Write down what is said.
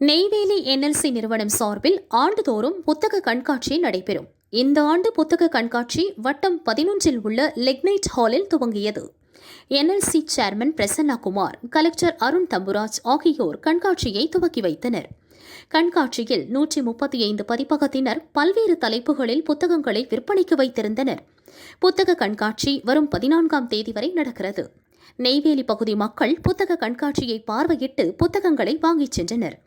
Neyveli NLC நிறுவனம் சார்பில் ஆண்டுதோறும் புத்தக கண்காட்சி நடைபெறும். இந்த ஆண்டு புத்தக கண்காட்சி வட்டம் பதினொன்றில் உள்ள லெக்னைட் ஹாலில் துவங்கியது. NLC chairman Prasanna Kumar collector Arun Thamburaj ஆகியோர் கண்காட்சியை துவக்கி வைத்தனர். கண்காட்சியில் நூற்றி முப்பத்தி ஐந்து பதிப்பகத்தினர் பல்வேறு தலைப்புகளில் புத்தகங்களை விற்பனைக்கு வைத்திருந்தனர். புத்தக கண்காட்சி வரும் பதினான்காம் தேதி வரை நடக்கிறது. நெய்வேலி பகுதி மக்கள் புத்தக கண்காட்சியை பார்வையிட்டு புத்தகங்களை வாங்கிச் சென்றனர்.